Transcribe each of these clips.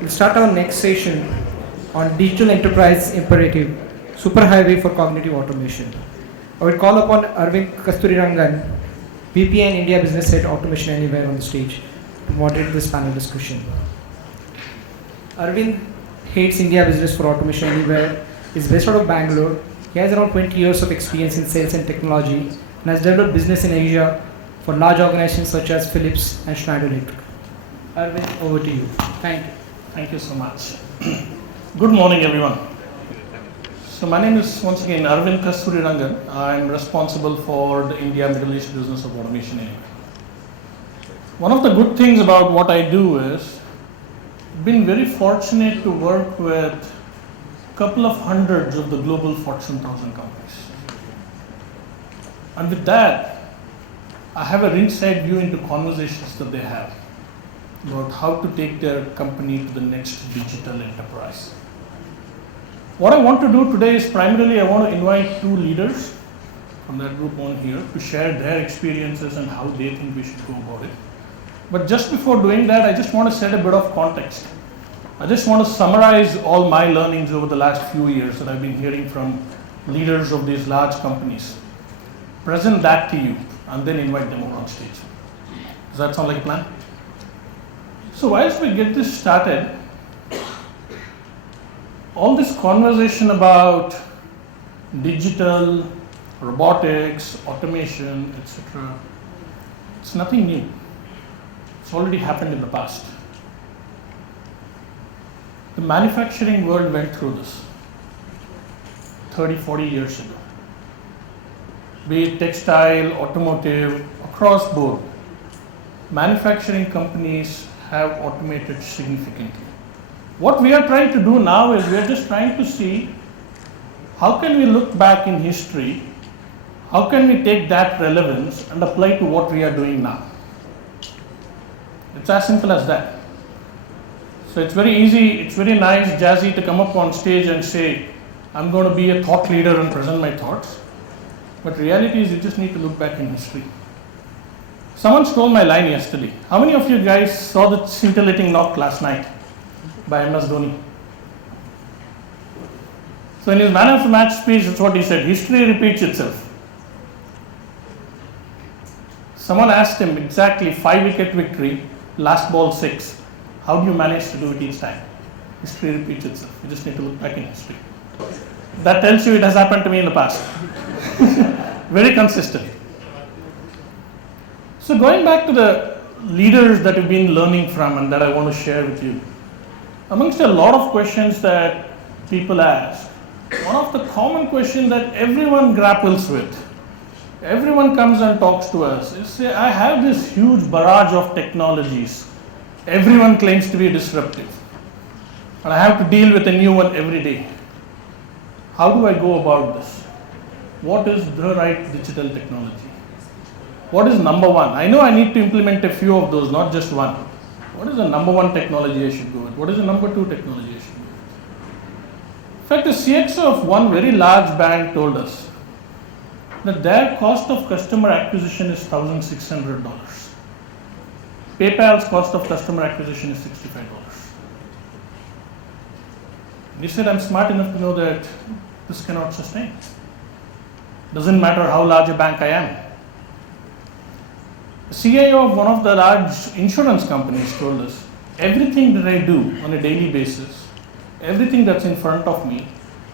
We'll start our next session on digital enterprise imperative, superhighway for cognitive automation. I will call upon Arvind Kasturirangan, VP and India Business Head Automation Anywhere on the stage to moderate this panel discussion. Arvind heads India Business for Automation Anywhere, is based out of Bangalore. He has around 20 years of experience in sales and technology and has developed business in Asia for large organizations such as Philips and Schneider Electric. Arvind, over to you. Thank you. Thank you so much. Good morning, everyone. So my name is once again Arvind Kasturirangan. I'm responsible for the India Middle East business of Automation Anywhere. One of the good things about what I do is I've been very fortunate to work with a couple of hundreds of the global Fortune 1000 companies. And with that, I have a ringside view into conversations that they have about how to take their company to the next digital enterprise. What I want to do today is primarily I want to invite two leaders from that group on here to share their experiences and how they think we should go about it. But just before doing that, I just want to set a bit of context. I just want to summarize all my learnings over the last few years that I've been hearing from leaders of these large companies. Present that to you and then invite them over on stage. Does that sound like a plan? So whilst we get this started, all this conversation about digital, robotics, automation, etc., it's nothing new. It's already happened in the past. The manufacturing world went through this 30, 40 years ago. Be it textile, automotive, across board, manufacturing companies have automated significantly. What we are trying to do now is we are just trying to see how can we look back in history, how can we take that relevance and apply to what we are doing now. It's as simple as that. So it's very easy, it's very nice, jazzy to come up on stage and say, I'm going to be a thought leader and present my thoughts. But reality is you just need to look back in history. Someone stole my line yesterday. How many of you guys saw the scintillating knock last night by MS Dhoni? So in his man of the match speech, that's what he said, history repeats itself. Someone asked him exactly 5-wicket victory, last ball 6. How do you manage to do it each time? History repeats itself. You just need to look back in history. That tells you it has happened to me in the past. Very consistent. So going back to the leaders that we've been learning from and that I want to share with you, amongst a lot of questions that people ask, one of the common questions that everyone grapples with, everyone comes and talks to us, is say, I have this huge barrage of technologies. Everyone claims to be disruptive. And I have to deal with a new one every day. How do I go about this? What is the right digital technology? What is number one? I know I need to implement a few of those, not just one. What is the number one technology I should go with? What is the number two technology I should go with? In fact, the CXO of one very large bank told us that their cost of customer acquisition is $1,600. PayPal's cost of customer acquisition is $65. He said, I'm smart enough to know that this cannot sustain. Doesn't matter how large a bank I am. The CIO of one of the large insurance companies told us, everything that I do on a daily basis, everything that's in front of me,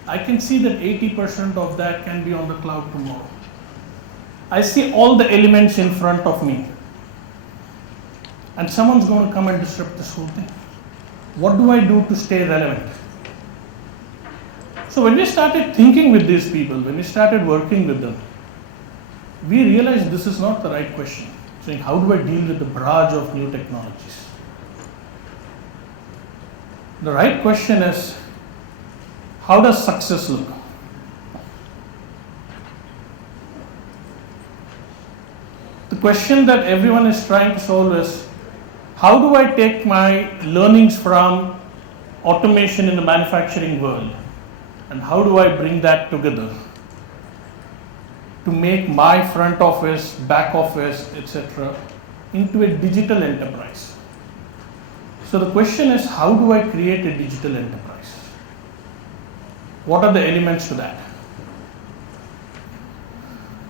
I can see that 80% of that can be on the cloud tomorrow. I see all the elements in front of me. And someone's going to come and disrupt this whole thing. What do I do to stay relevant? So when we started thinking with these people, when we started working with them, we realized this is not the right question. Saying, how do I deal with the barrage of new technologies? The right question is, how does success look? The question that everyone is trying to solve is, how do I take my learnings from automation in the manufacturing world and how do I bring that together to make my front office, back office, etc. into a digital enterprise? So the question is, how do I create a digital enterprise? What are the elements to that?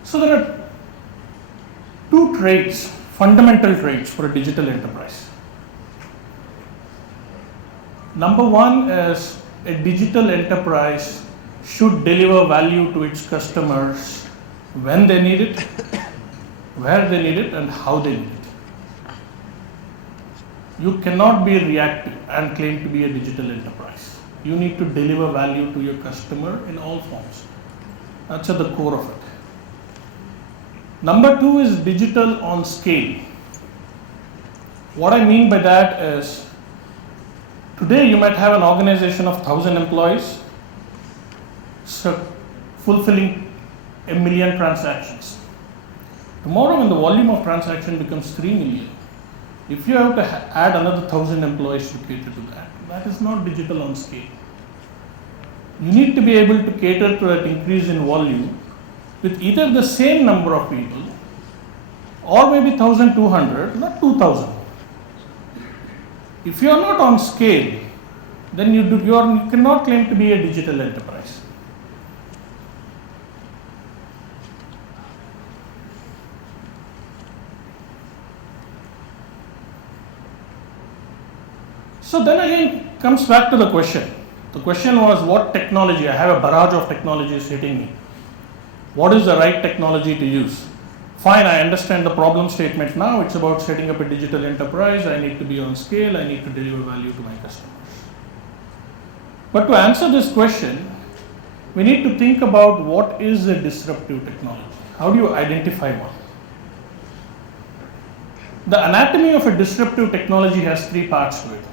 So there are two traits, fundamental traits for a digital enterprise. Number one is a digital enterprise should deliver value to its customers when they need it, where they need it, and how they need it. You cannot be reactive and claim to be a digital enterprise. You need to deliver value to your customer in all forms. That's at the core of it. Number two is digital on scale. What I mean by that is, today you might have an organization of 1,000 employees, so fulfilling 1 million transactions. Tomorrow when the volume of transaction becomes 3 million, if you have to add another 1,000 employees to cater to that, that is not digital on scale. You need to be able to cater to that increase in volume with either the same number of people or maybe 1,200, not 2,000. If you are not on scale, then you cannot claim to be a digital enterprise. So then again comes back to the question. The question was, what technology? I have a barrage of technologies hitting me. What is the right technology to use? Fine, I understand the problem statement now. It's about setting up a digital enterprise. I need to be on scale. I need to deliver value to my customers. But to answer this question, we need to think about what is a disruptive technology. How do you identify one? The anatomy of a disruptive technology has three parts to it.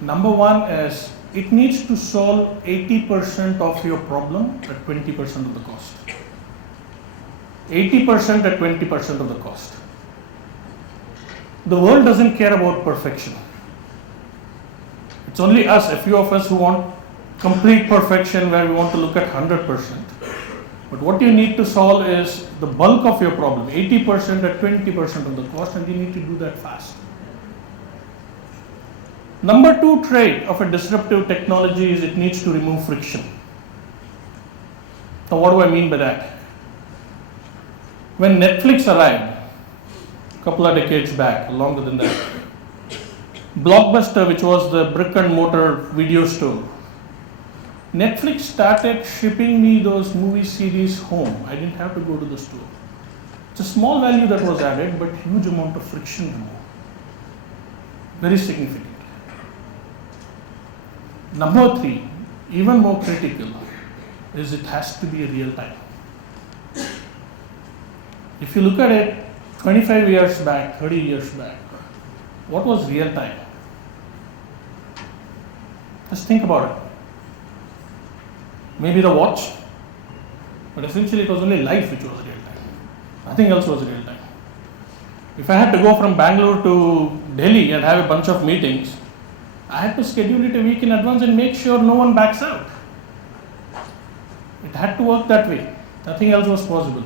Number one is it needs to solve 80% of your problem at 20% of the cost. 80% at 20% of the cost. The world doesn't care about perfection. It's only us, a few of us, who want complete perfection, where we want to look at 100%. But what you need to solve is the bulk of your problem, 80% at 20% of the cost, and you need to do that fast. Number two trait of a disruptive technology is it needs to remove friction. Now, what do I mean by that? When Netflix arrived a couple of decades back, longer than that, Blockbuster, which was the brick and mortar video store, Netflix started shipping me those movie series home. I didn't have to go to the store. It's a small value that was added, but huge amount of friction removed. Very significant. Number three, even more critical, is it has to be real time. If you look at it 25 years back, 30 years back, what was real time? Just think about it. Maybe the watch, but essentially it was only life which was real time. Nothing else was real time. If I had to go from Bangalore to Delhi and have a bunch of meetings, I had to schedule it a week in advance and make sure no one backs out. It had to work that way. Nothing else was possible.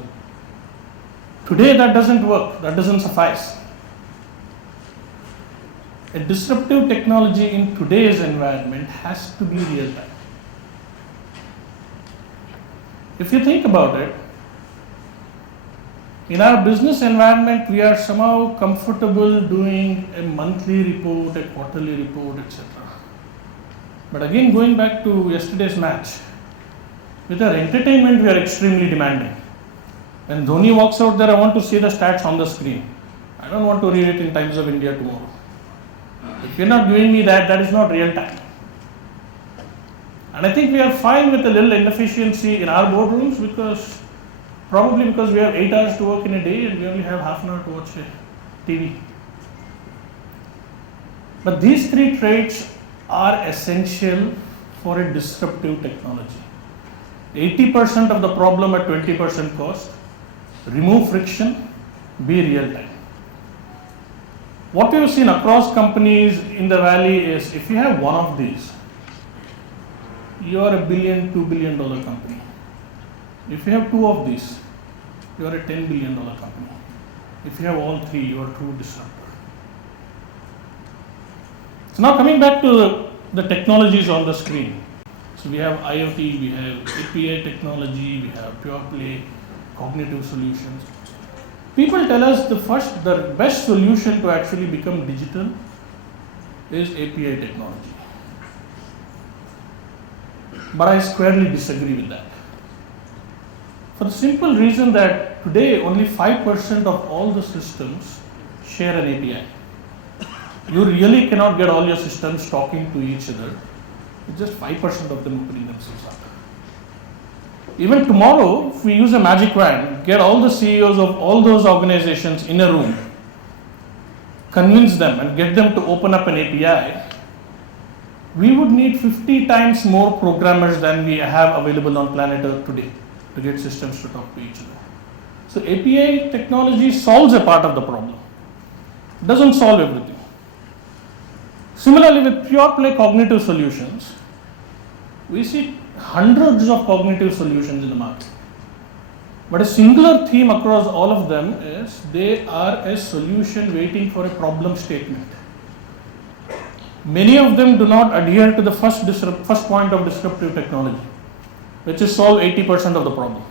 Today that doesn't work, that doesn't suffice. A disruptive technology in today's environment has to be real time. If you think about it, in our business environment, we are somehow comfortable doing a monthly report, a quarterly report, etc. But again, going back to yesterday's match, with our entertainment, we are extremely demanding. When Dhoni walks out there, I want to see the stats on the screen. I don't want to read it in Times of India tomorrow. If you're not giving me that, that is not real time. And I think we are fine with a little inefficiency in our boardrooms because we have 8 hours to work in a day and we only have half an hour to watch TV. But these three traits are essential for a disruptive technology. 80% of the problem at 20% cost, remove friction, be real time. What we have seen across companies in the valley is if you have one of these, you are $1 billion, $2 billion company. If you have two of these, you are a $10 billion company. If you have all three, you are true disruptor. So now coming back to the technologies on the screen. So we have IoT, we have API technology, we have pure play, cognitive solutions. People tell us the best solution to actually become digital is API technology. But I squarely disagree with that. For the simple reason that today only 5% of all the systems share an API. You really cannot get all your systems talking to each other. It's just 5% of them opening themselves up. Even tomorrow, if we use a magic wand, get all the CEOs of all those organizations in a room, convince them and get them to open up an API, we would need 50 times more programmers than we have available on planet Earth today to get systems to talk to each other. So API technology solves a part of the problem. It doesn't solve everything. Similarly, with pure play cognitive solutions, we see hundreds of cognitive solutions in the market. But a singular theme across all of them is they are a solution waiting for a problem statement. Many of them do not adhere to the first point of disruptive technology, which is solve 80% of the problem.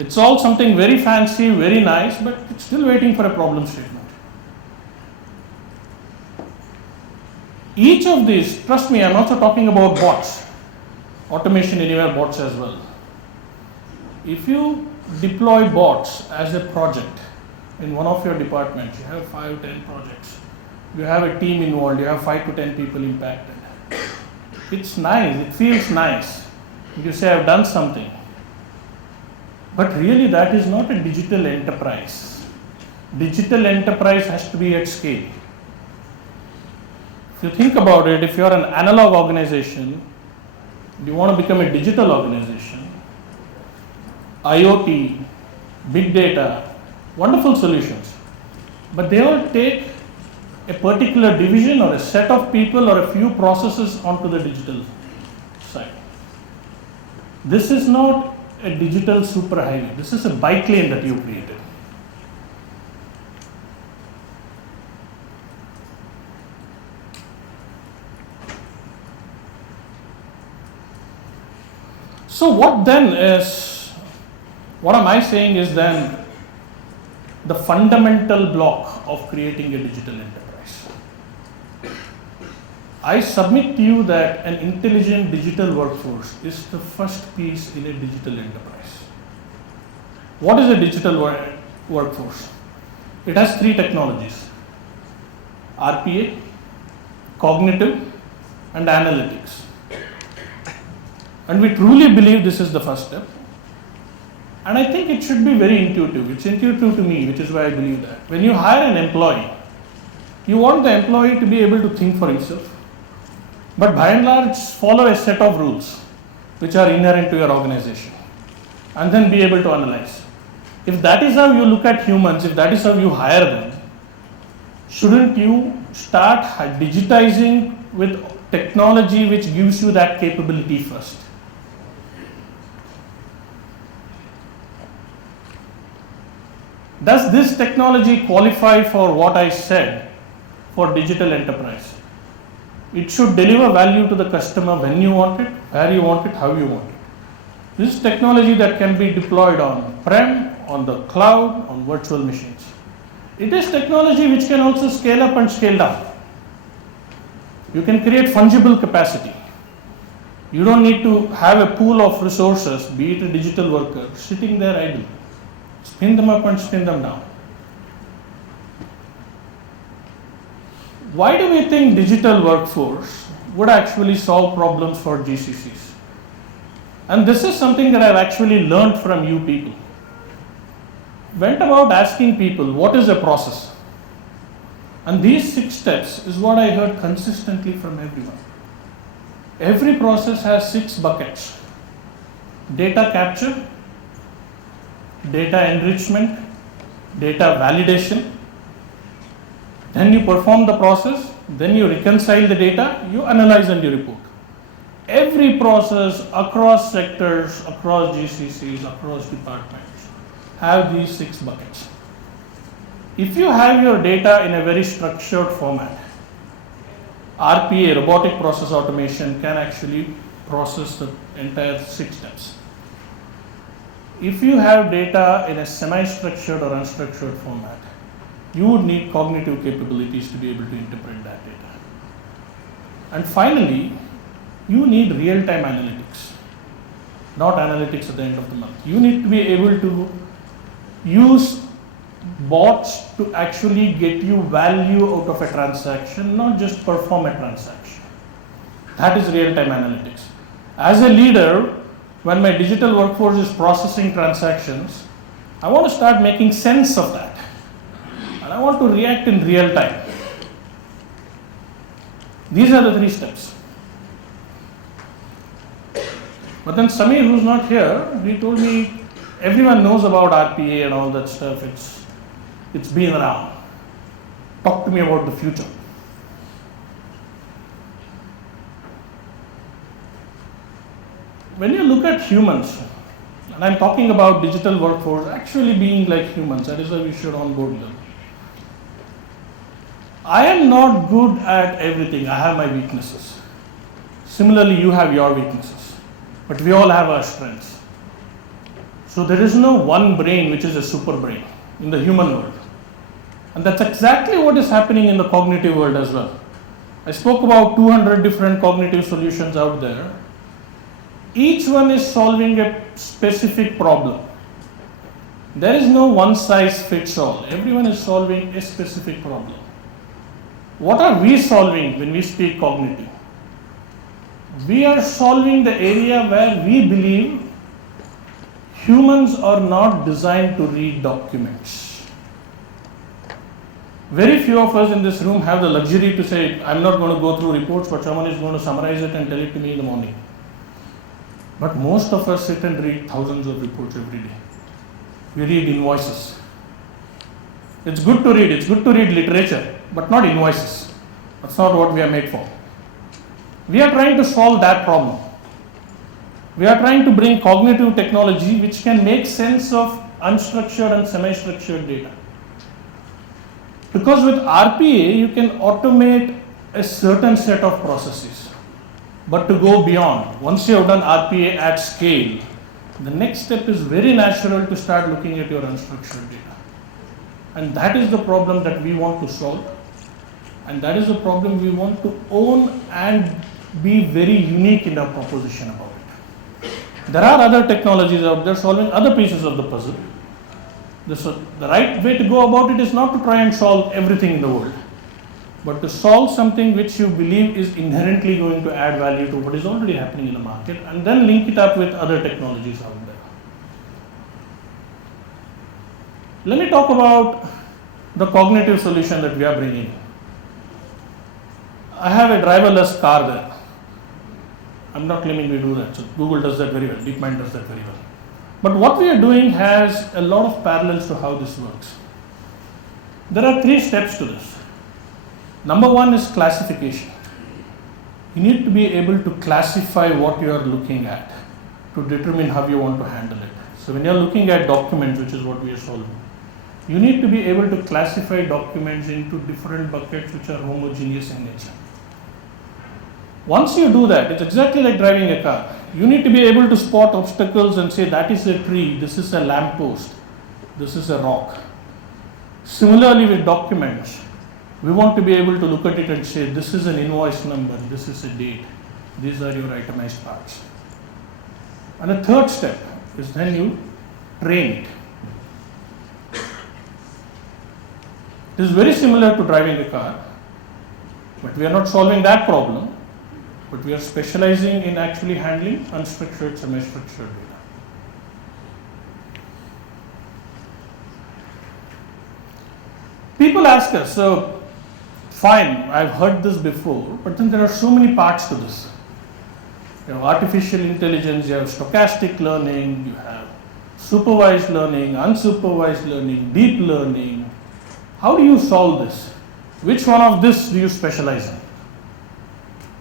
It solves something very fancy, very nice, but it's still waiting for a problem statement. Each of these, trust me, I'm also talking about bots, automation anywhere bots as well. If you deploy bots as a project in one of your departments, you have 5-10 projects, you have a team involved, you have 5 to 10 people impacted. It's nice, it feels nice. You say, I've done something. But really, that is not a digital enterprise. Digital enterprise has to be at scale. If you think about it, if you're an analog organization, you want to become a digital organization, IoT, big data, wonderful solutions. But they all take a particular division or a set of people or a few processes onto the digital side. This is not a digital superhighway. This is a bike lane that you created. So what am I saying is then the fundamental block of creating a digital enterprise? I submit to you that an intelligent digital workforce is the first piece in a digital enterprise. What is a digital workforce? It has 3 technologies: RPA, cognitive, and analytics. And we truly believe this is the first step. And I think it should be very intuitive. It's intuitive to me, which is why I believe that. When you hire an employee, you want the employee to be able to think for himself, but by and large follow a set of rules which are inherent to your organization, and then be able to analyze. If that is how you look at humans, if that is how you hire them, shouldn't you start digitizing with technology which gives you that capability first? Does this technology qualify for what I said for digital enterprise? It should deliver value to the customer when you want it, where you want it, how you want it. This is technology that can be deployed on-prem, on the cloud, on virtual machines. It is technology which can also scale up and scale down. You can create fungible capacity. You don't need to have a pool of resources, be it a digital worker, sitting there idle. Spin them up and spin them down. Why do we think digital workforce would actually solve problems for GCCs? And this is something that I've actually learned from you people. Went about asking people, what is a process? And these 6 steps is what I heard consistently from everyone. Every process has 6 buckets: data capture, data enrichment, data validation. Then you perform the process, then you reconcile the data, you analyze and you report. Every process across sectors, across GCCs, across departments have these 6 buckets. If you have your data in a very structured format, RPA, robotic process automation, can actually process the entire 6 steps. If you have data in a semi-structured or unstructured format, you would need cognitive capabilities to be able to interpret that data. And finally, you need real-time analytics, not analytics at the end of the month. You need to be able to use bots to actually get you value out of a transaction, not just perform a transaction. That is real-time analytics. As a leader, when my digital workforce is processing transactions, I want to start making sense of that. And I want to react in real time. These are the 3 steps. But then Samir, who's not here, he told me everyone knows about RPA and all that stuff. It's been around. Talk to me about the future. When you look at humans, and I'm talking about digital workforce actually being like humans, that is why we should onboard them. I am not good at everything. I have my weaknesses. Similarly, you have your weaknesses. But we all have our strengths. So there is no one brain which is a super brain in the human world. And that's exactly what is happening in the cognitive world as well. I spoke about 200 different cognitive solutions out there. Each one is solving a specific problem. There is no one size fits all. Everyone is solving a specific problem. What are we solving when we speak cognitive? We are solving the area where we believe humans are not designed to read documents. Very few of us in this room have the luxury to say, I'm not going to go through reports, but someone is going to summarize it and tell it to me in the morning. But most of us sit and read thousands of reports every day. We read invoices. It's good to read literature, but not invoices. That's not what we are made for. We are trying to solve that problem. We are trying to bring cognitive technology which can make sense of unstructured and semi-structured data. Because with RPA, you can automate a certain set of processes. But to go beyond, once you have done RPA at scale, the next step is very natural to start looking at your unstructured data. And that is the problem that we want to solve. And that is the problem we want to own and be very unique in our proposition about it. There are other technologies out there solving other pieces of the puzzle. The right way to go about it is not to try and solve everything in the world, but to solve something which you believe is inherently going to add value to what is already happening in the market, and then link it up with other technologies out there. Let me talk about the cognitive solution that we are bringing. I have a driverless car there. I'm not claiming we do that. So Google does that very well. DeepMind does that very well. But what we are doing has a lot of parallels to how this works. There are 3 steps to this. Number 1 is classification. You need to be able to classify what you are looking at to determine how you want to handle it. So when you are looking at documents, which is what we are solving, you need to be able to classify documents into different buckets which are homogeneous in nature. Once you do that, it's exactly like driving a car. You need to be able to spot obstacles and say that is a tree, this is a lamppost, this is a rock. Similarly with documents, we want to be able to look at it and say this is an invoice number, this is a date, these are your itemized parts. And the third step is then you train it. It is very similar to driving a car, but we are not solving that problem, but we are specializing in actually handling unstructured, semi-structured data. People ask us, so fine, I've heard this before, but then there are so many parts to this. You have artificial intelligence, you have stochastic learning, you have supervised learning, unsupervised learning, deep learning. How do you solve this? Which one of this do you specialize in?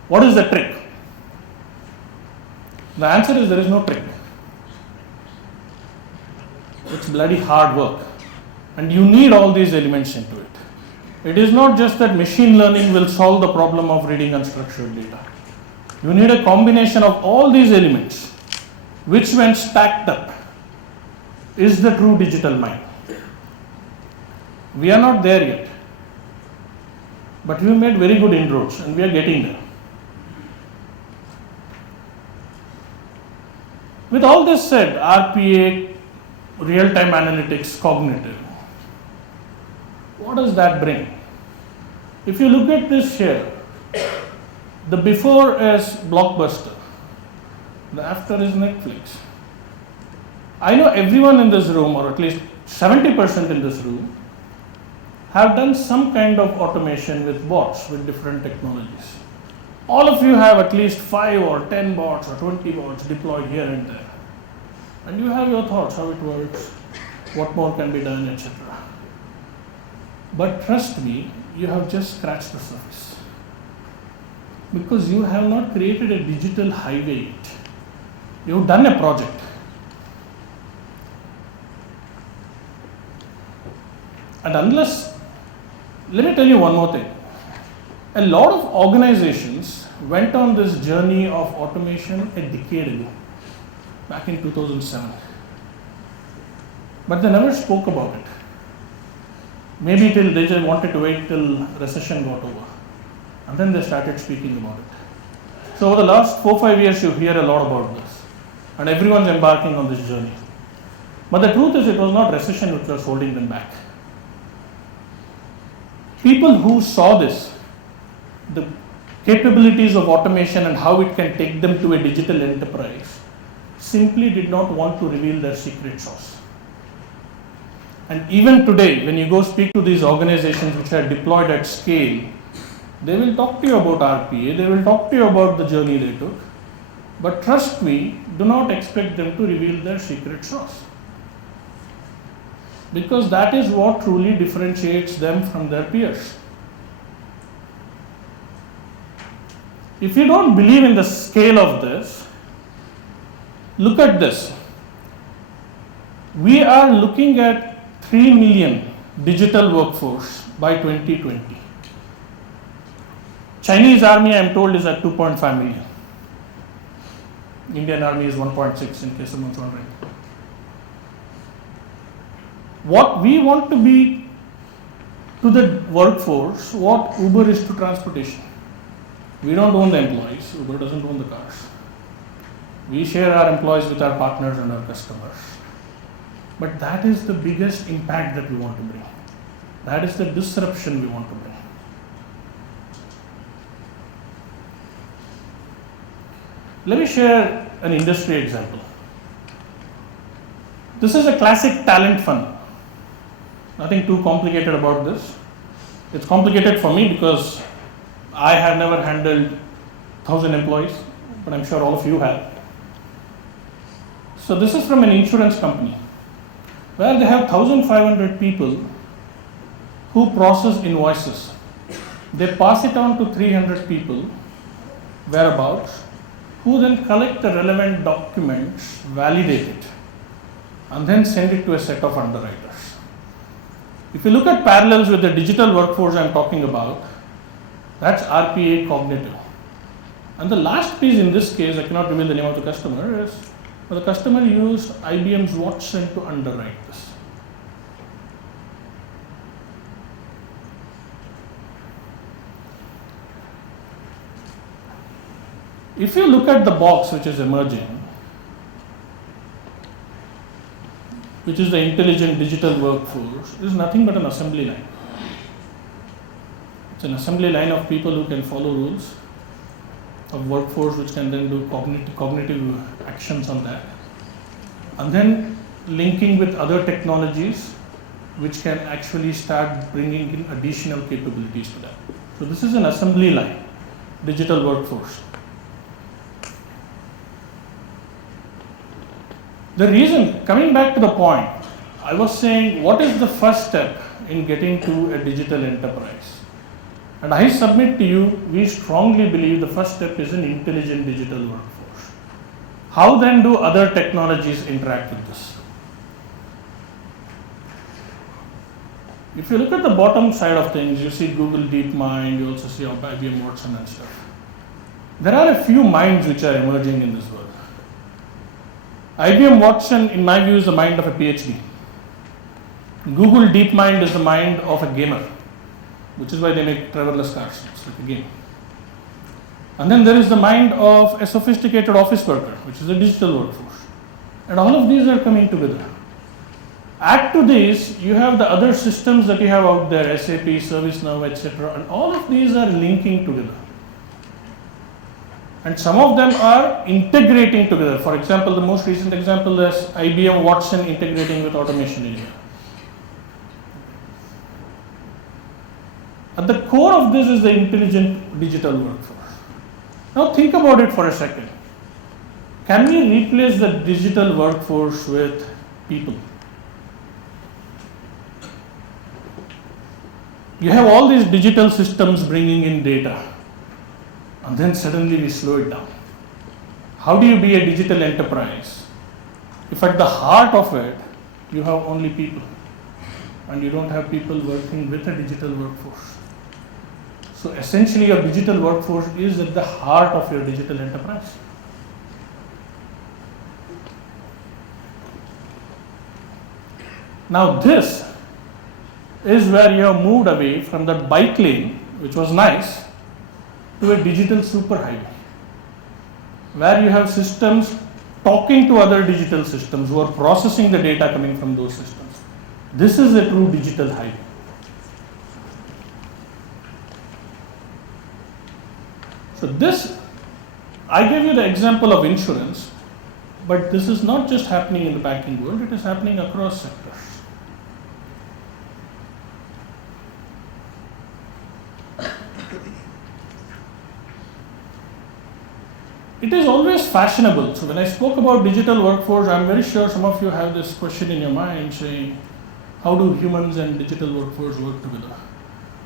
What is the trick? The answer is there is no trick. It's bloody hard work. And you need all these elements into it. It is not just that machine learning will solve the problem of reading unstructured data. You need a combination of all these elements, which when stacked up is the true digital mind. We are not there yet, but we made very good inroads and we are getting there. With all this said, RPA, real-time analytics, cognitive, what does that bring? If you look at this here, the before is Blockbuster, the after is Netflix. I know everyone in this room, or at least 70% in this room, have done some kind of automation with bots, with different technologies. All of you have at least 5 or 10 bots or 20 bots deployed here and there. And you have your thoughts, how it works, what more can be done, etc. But trust me, you have just scratched the surface. Because you have not created a digital highway yet. You've done a project. And unless, let me tell you one more thing. A lot of organizations went on this journey of automation a decade ago, back in 2007. But they never spoke about it. Maybe till they just wanted to wait till recession got over. And then they started speaking about it. So over the last 4-5 years, you hear a lot about this. And everyone's embarking on this journey. But the truth is, it was not recession which was holding them back. People who saw this, the capabilities of automation and how it can take them to a digital enterprise, simply did not want to reveal their secret sauce. And even today, when you go speak to these organizations which are deployed at scale, they will talk to you about RPA, they will talk to you about the journey they took. But trust me, do not expect them to reveal their secret sauce. Because that is what truly differentiates them from their peers. If you don't believe in the scale of this, look at this. We are looking at 3 million digital workforce by 2020. Chinese army, I am told, is at 2.5 million. Indian army is 1.6 in case someone's wondering. What we want to be to the workforce, what Uber is to transportation. We don't own the employees, Uber doesn't own the cars. We share our employees with our partners and our customers. But that is the biggest impact that we want to bring. That is the disruption we want to bring. Let me share an industry example. This is a classic talent fund. Nothing too complicated about this. It's complicated for me because I have never handled 1,000 employees, but I'm sure all of you have. So this is from an insurance company where they have 1,500 people who process invoices. They pass it on to 300 people, whereabouts, who then collect the relevant documents, validate it, and then send it to a set of underwriters. If you look at parallels with the digital workforce I'm talking about, that's RPA cognitive. And the last piece in this case, I cannot reveal the name of the customer, is the customer used IBM's Watson to underwrite this. If you look at the box which is emerging, which is the intelligent digital workforce, is nothing but an assembly line. It's an assembly line of people who can follow rules, of workforce which can then do cognitive actions on that, and then linking with other technologies which can actually start bringing in additional capabilities to that. So this is an assembly line, digital workforce. The reason, coming back to the point, I was saying, what is the first step in getting to a digital enterprise? And I submit to you, we strongly believe the first step is an intelligent digital workforce. How then do other technologies interact with this? If you look at the bottom side of things, you see Google DeepMind, you also see IBM Watson and stuff. There are a few minds which are emerging in this world. IBM Watson, in my view, is the mind of a PhD. Google DeepMind is the mind of a gamer, which is why they make driverless cars. It's like a game. And then there is the mind of a sophisticated office worker, which is a digital workforce. And all of these are coming together. Add to this, you have the other systems that you have out there, SAP, ServiceNow, etc. And all of these are linking together. And some of them are integrating together. For example, the most recent example is IBM Watson integrating with Automation India. At the core of this is the intelligent digital workforce. Now think about it for a second. Can we replace the digital workforce with people? You have all these digital systems bringing in data, and then suddenly we slow it down. How do you be a digital enterprise if at the heart of it you have only people and you don't have people working with a digital workforce? So essentially your digital workforce is at the heart of your digital enterprise. Now this is where you have moved away from that bike lane, which was nice, to a digital superhighway, where you have systems talking to other digital systems who are processing the data coming from those systems. This is a true digital highway. So this, I gave you the example of insurance, but this is not just happening in the banking world, it is happening across sectors. It is always fashionable. So when I spoke about digital workforce, I'm very sure some of you have this question in your mind saying, how do humans and digital workforce work together?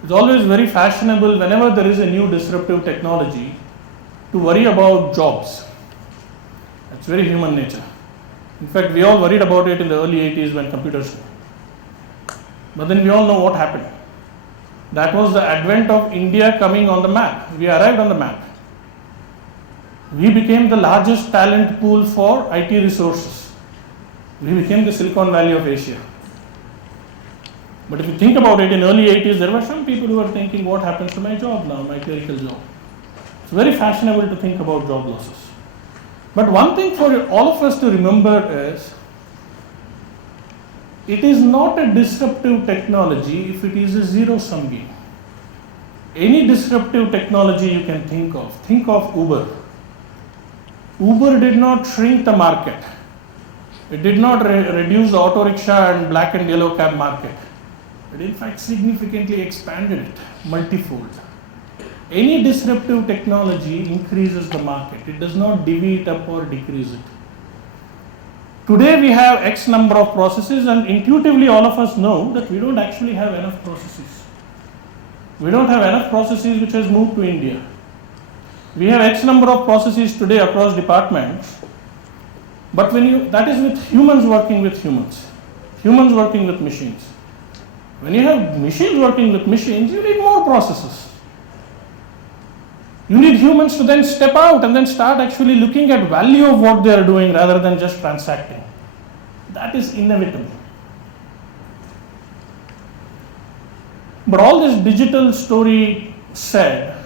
It's always very fashionable whenever there is a new disruptive technology to worry about jobs. That's very human nature. In fact, we all worried about it in the early 80s when computers came. But then we all know what happened. That was the advent of India coming on the map. We arrived on the map. We became the largest talent pool for IT resources. We became the Silicon Valley of Asia. But if you think about it, in early 80s, there were some people who were thinking, what happens to my job now, my clerical job? It's very fashionable to think about job losses. But one thing for all of us to remember is, it is not a disruptive technology if it is a zero-sum game. Any disruptive technology you can think of Uber. Uber did not shrink the market. It did not reduce the auto rickshaw and black and yellow cab market. It in fact significantly expanded it multifold. Any disruptive technology increases the market. It does not divvy it up or decrease it. Today we have X number of processes, and intuitively all of us know that we don't actually have enough processes. We don't have enough processes which has moved to India. We have X number of processes today across departments, but that is with humans working with humans, humans working with machines. When you have machines working with machines, you need more processes. You need humans to then step out and then start actually looking at value of what they are doing rather than just transacting. That is inevitable. But all this digital story said,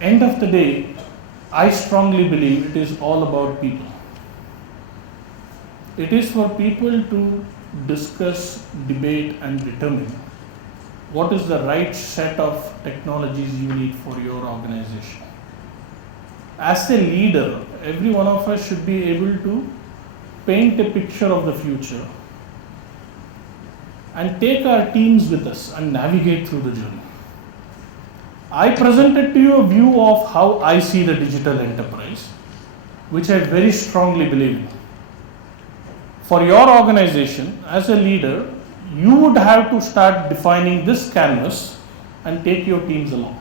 end of the day, I strongly believe it is all about people. It is for people to discuss, debate, and determine what is the right set of technologies you need for your organization. As a leader, every one of us should be able to paint a picture of the future and take our teams with us and navigate through the journey. I presented to you a view of how I see the digital enterprise, which I very strongly believe in. For your organization, as a leader, you would have to start defining this canvas and take your teams along.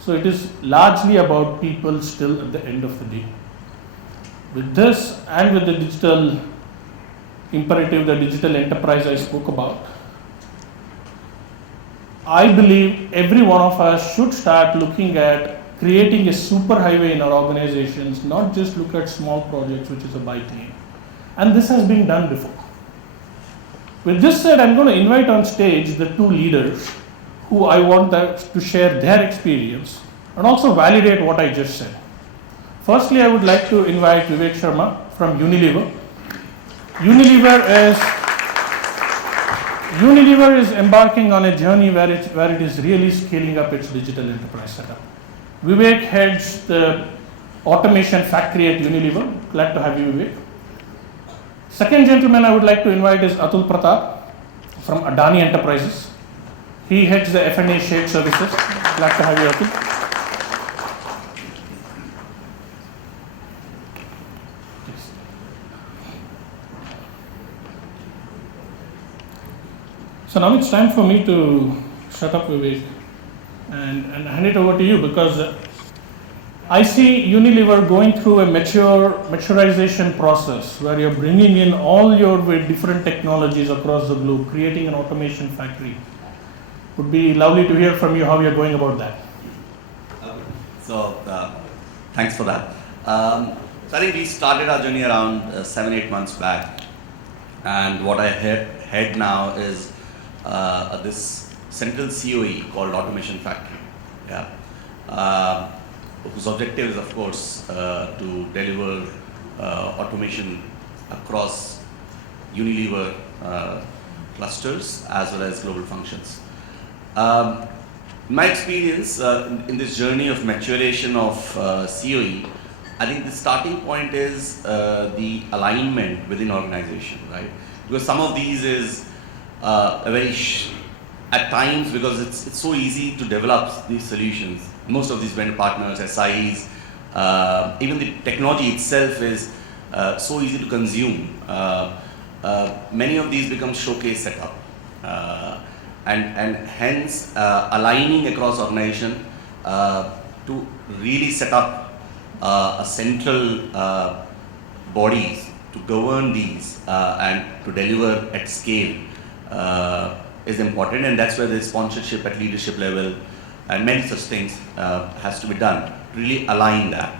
So it is largely about people still at the end of the day. With this and with the digital imperative, the digital enterprise I spoke about, I believe every one of us should start looking at creating a super highway in our organizations, not just look at small projects, which is a bike lane. And this has been done before. With this said, I'm going to invite on stage the two leaders who I want to share their experience and also validate what I just said. Firstly, I would like to invite Vivek Sharma from Unilever. Unilever is embarking on a journey where it is really scaling up its digital enterprise setup. Vivek heads the automation factory at Unilever. Glad to have you, Vivek. Second gentleman I would like to invite is Atul Pratap from Adani Enterprises. He heads the F&A shared services. Glad to have you, Atul. So now it's time for me to shut up, Vivek, and hand it over to you, because I see Unilever going through a maturization process where you're bringing in all your different technologies across the globe, creating an automation factory. Would be lovely to hear from you how you're going about that. So thanks for that. So I think we started our journey around 7-8 months back, and what I head now is this central COE called Automation Factory. Yeah. Whose objective is, of course, to deliver automation across Unilever clusters as well as global functions. My experience in this journey of maturation of COE, I think the starting point is the alignment within organization, right? Because some of these is a very at times, because it's so easy to develop these solutions. Most of these vendor partners, SIs, even the technology itself is so easy to consume. Many of these become showcase setup, and hence aligning across organization to really set up a central bodies to govern these and to deliver at scale is important, and that's where the sponsorship at leadership level and many such things has to be done to really align that.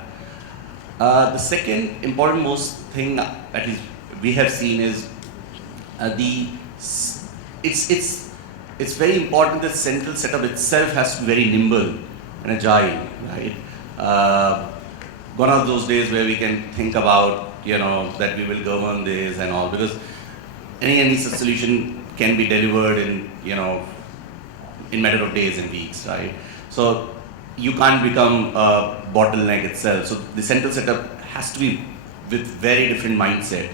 The second important most thing, at least we have seen, is it's very important that central setup itself has to be very nimble and agile, right? Gone are those days where we can think about, that we will govern this and all, because any such solution can be delivered in matter of days and weeks, right? So you can't become a bottleneck itself. So the central setup has to be with very different mindset.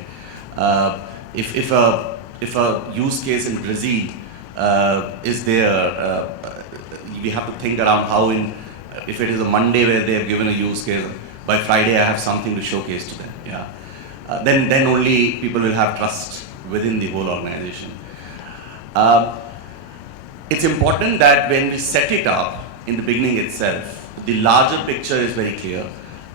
If a use case in Brazil is there, we have to think around how if it is a Monday where they have given a use case, by Friday I have something to showcase to them. Yeah, then only people will have trust within the whole organization. It's important that when we set it up in the beginning itself, the larger picture is very clear,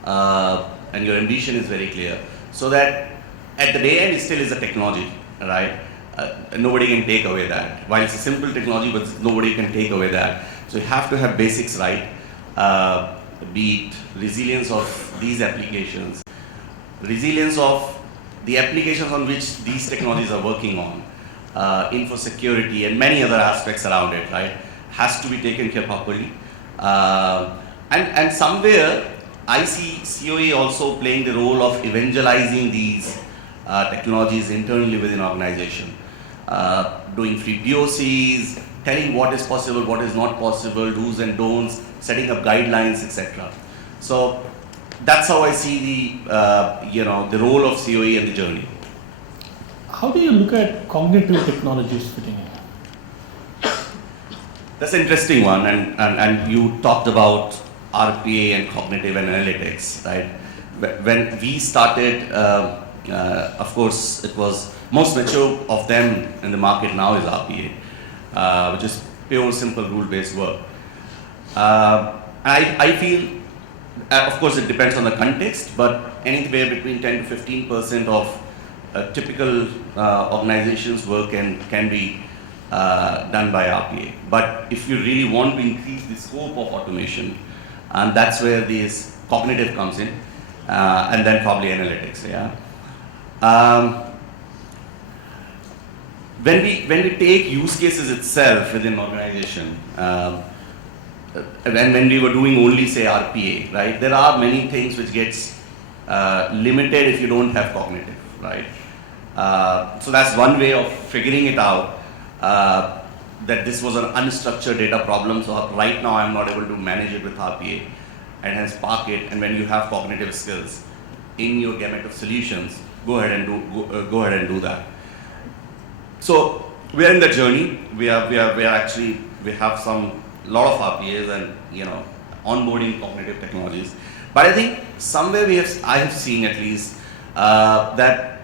and your ambition is very clear, so that at the day end it still is a technology, right? Nobody can take away that. While it's a simple technology, but nobody can take away that. So you have to have basics right, be it resilience of these applications, resilience of the applications on which these technologies are working on, info security and many other aspects around it, right, has to be taken care properly. And somewhere I see COE also playing the role of evangelizing these technologies internally within organization, doing free POCs, telling what is possible, what is not possible, do's and don'ts, setting up guidelines, etc. So that's how I see the role of COE and the journey. How do you look at cognitive technologies fitting in? That's an interesting one, and you talked about RPA and cognitive analytics, right? When we started, of course, it was most mature of them in the market now is RPA, which is pure, simple, rule-based work. I feel, of course, it depends on the context, but anywhere between 10 to 15% of typical organizations work can be done by RPA. But if you really want to increase the scope of automation, and that's where this cognitive comes in, and then probably analytics. Yeah. When we take use cases itself within organization, when we were doing only say RPA, right? There are many things which gets limited if you don't have cognitive, right? So that's one way of figuring it out. That this was an unstructured data problem, so right now I'm not able to manage it with RPA, and hence park it. And when you have cognitive skills in your gamut of solutions, go ahead and do that. So we are in the journey. We have some lot of RPAs and onboarding cognitive technologies. But I think somewhere I have seen at least that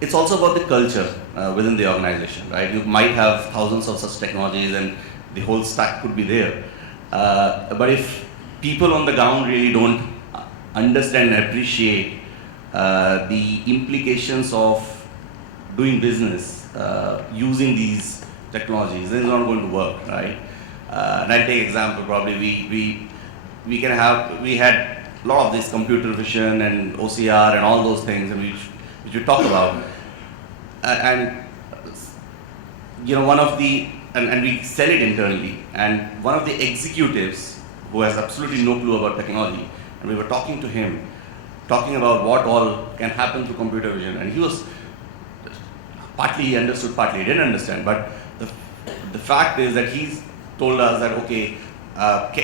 it's also about the culture within the organization, right? You might have thousands of such technologies and the whole stack could be there. But if people on the ground really don't understand and appreciate the implications of doing business using these technologies, then it's not going to work, right? And I'll take example, probably we had a lot of this computer vision and OCR and all those things, and which we talk about. And one of the, and we sell it internally, and one of the executives who has absolutely no clue about technology, and we were talking to him, talking about what all can happen through computer vision, and he was, partly he understood, partly he didn't understand, but the fact is that he's told us that, okay,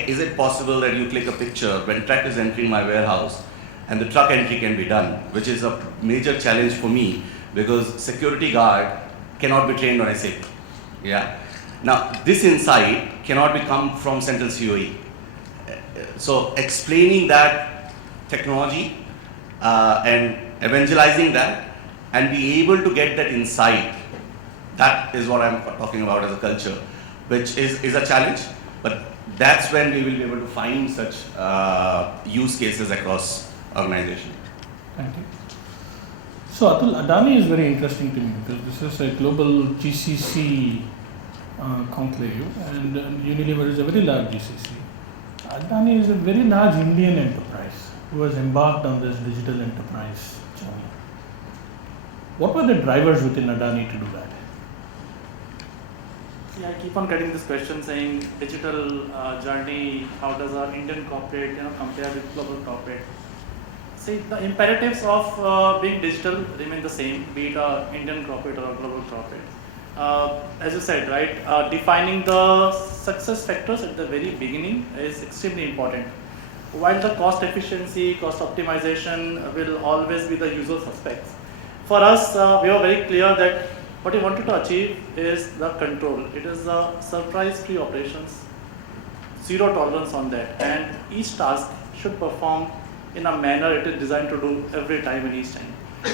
is it possible that you click a picture when truck is entering my warehouse and the truck entry can be done, which is a major challenge for me because security guard cannot be trained on SAP. Yeah. Now, this insight cannot be come from central COE. So explaining that technology and evangelizing that and be able to get that insight, that is what I'm talking about as a culture, which is a challenge, but that's when we will be able to find such use cases across organization. Thank you. So Atul, Adani is very interesting to me because this is a global GCC conclave, and Unilever is a very large GCC. Adani is a very large Indian enterprise who has embarked on this digital enterprise journey. What were the drivers within Adani to do that? Yeah, I keep on getting this question saying digital journey, how does our Indian corporate compare with global corporate? See, the imperatives of being digital remain the same, be it an Indian corporate or a global corporate. As you said, right, defining the success factors at the very beginning is extremely important. While the cost efficiency, cost optimization will always be the usual suspects. For us, we are very clear that what we wanted to achieve is the control. It is the surprise-free operations, zero tolerance on that, and each task should perform in a manner it is designed to do every time and each time.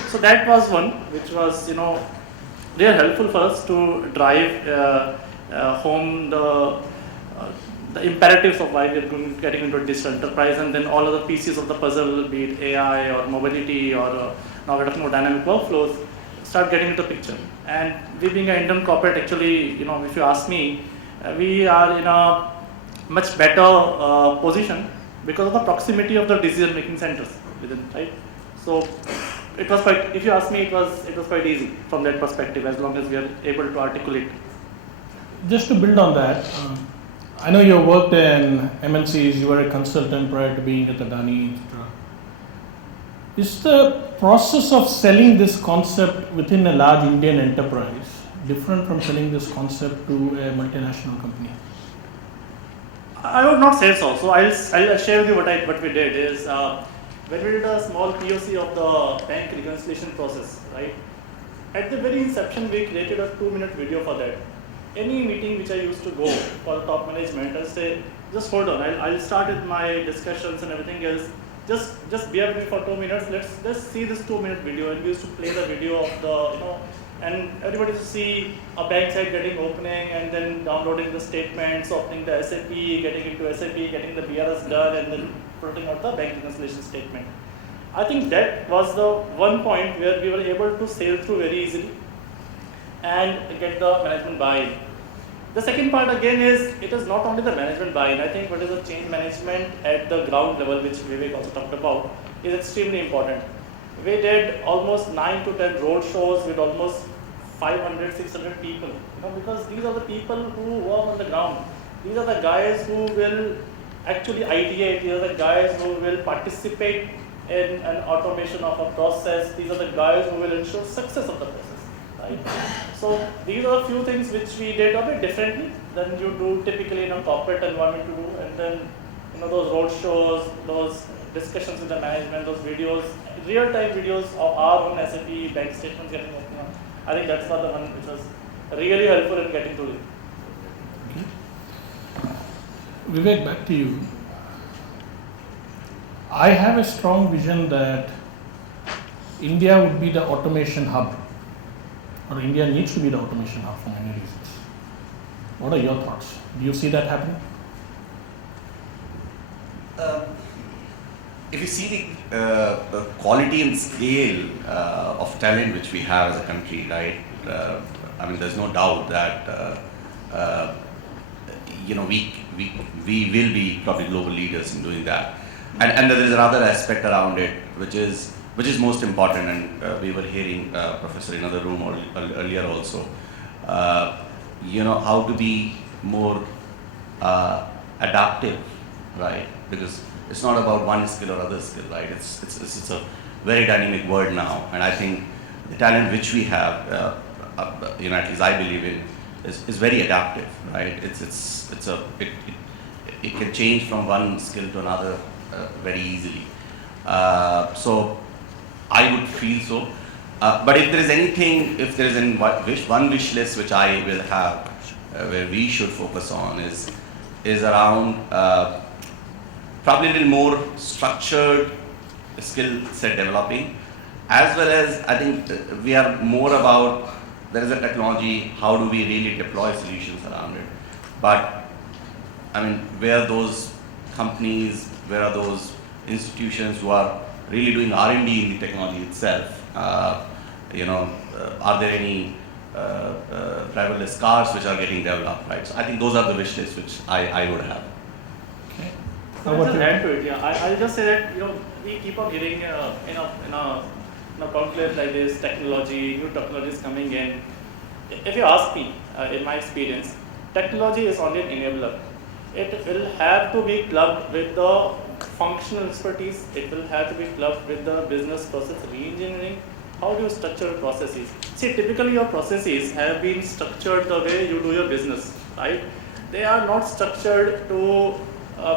So that was one which was, really helpful for us to drive home the imperatives of why we are getting into a digital enterprise, and then all other pieces of the puzzle, be it AI or mobility or now we're talking about dynamic workflows, start getting into the picture. And we being an Indian corporate, actually, if you ask me, we are in a much better position because of the proximity of the decision-making centers within, right? So it was quite, if you ask me, it was quite easy from that perspective, as long as we are able to articulate. Just to build on that, I know you worked in MNCs, you were a consultant prior to being at Adani, etc. Is the process of selling this concept within a large Indian enterprise different from selling this concept to a multinational company? I would not say so. So I'll share with you what we did is when we did a small POC of the bank reconciliation process, right? At the very inception, we created a 2-minute video for that. Any meeting which I used to go for the top management, I'll say, just hold on, I'll start with my discussions and everything else. Just bear with me for 2 minutes. Let's see this 2-minute video, and we used to play the video of the and everybody used to see a bank site getting opening and then downloading the statements, opening the SAP, getting into SAP, getting the BRS done, and then putting out the bank reconciliation statement. I think that was the one point where we were able to sail through very easily and get the management buy-in. The second part again is it is not only the management buy-in. I think what is the change management at the ground level, which Vivek also talked about, is extremely important. We did almost 9 to 10 road shows with almost 500, 600 people, because these are the people who work on the ground. These are the guys who will actually ideate. These are the guys who will participate in an automation of a process. These are the guys who will ensure success of the process, right? So these are a few things which we did a bit differently than you do typically in a corporate environment to do. And then, those road shows, those discussions with the management, those videos, real-time videos of our own SAP bank statements getting open up. I think that's not the one which was really helpful in getting through it. Vivek, back to you. I have a strong vision that India would be the automation hub, or India needs to be the automation hub for many reasons. What are your thoughts? Do you see that happening? If you see the quality and scale of talent which we have as a country, right? I mean, there's no doubt that we will be probably global leaders in doing that. And there is another aspect around it, which is most important. And we were hearing Professor in another room earlier also. How to be more adaptive, right? Because it's not about one skill or other skill, right? It's a very dynamic world now, and I think the talent which we have, at least I believe in, is very adaptive, right? It can change from one skill to another very easily. So I would feel so. But if there is one wish list which I will have, where we should focus on is around probably a little more structured skill set developing, as well as I think we are more about, there is a technology, how do we really deploy solutions around it. But I mean, where are those companies, where are those institutions who are really doing R&D in the technology itself? Are there any driverless cars which are getting developed, right? So I think those are the wish lists which I would have. Okay. I'll just add to it. Yeah, I'll just say that we keep on hearing in a conclave like this, new technologies coming in. If you ask me, in my experience, technology is only an enabler. It will have to be clubbed with the functional expertise. It will have to be clubbed with the business process re-engineering. How do you structure processes? See, typically your processes have been structured the way you do your business, right? They are not structured to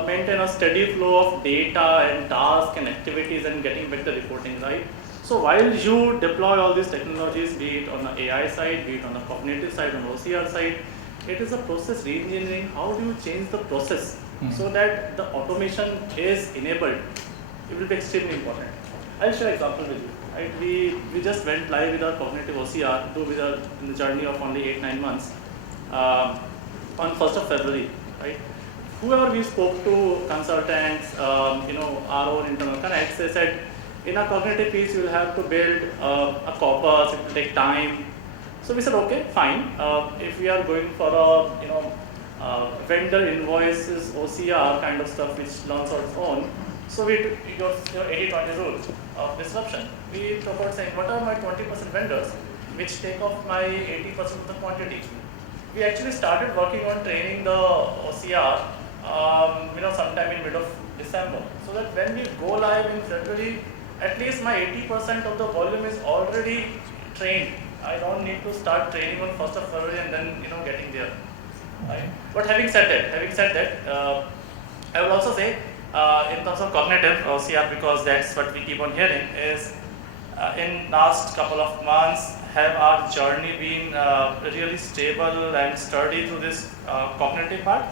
maintain a steady flow of data and tasks and activities and getting back the reporting, right? So while you deploy all these technologies, be it on the AI side, be it on the cognitive side, on the OCR side, it is a process re-engineering. How do you change the process so that the automation is enabled? It will be extremely important. I'll share an example with you. Right? We just went live with our cognitive OCR, in the journey of only 8-9 months, on 1st of February. Right? Whoever we spoke to, consultants, our own internal connects, they said, in a cognitive piece, you will have to build a corpus, it will take time. So we said, okay, fine. If we are going for a vendor invoices OCR kind of stuff which learns on its own, so we got 80-20 rule of disruption. We proposed saying, what are my 20% vendors which take off my 80% of the quantity? We actually started working on training the OCR, sometime in mid of December, so that when we go live in February, at least my 80% of the volume is already trained. I don't need to start training on 1st of February and then getting there. Right? But having said that, I will also say in terms of cognitive OCR, because that's what we keep on hearing, is in last couple of months have our journey been really stable and sturdy through this cognitive part?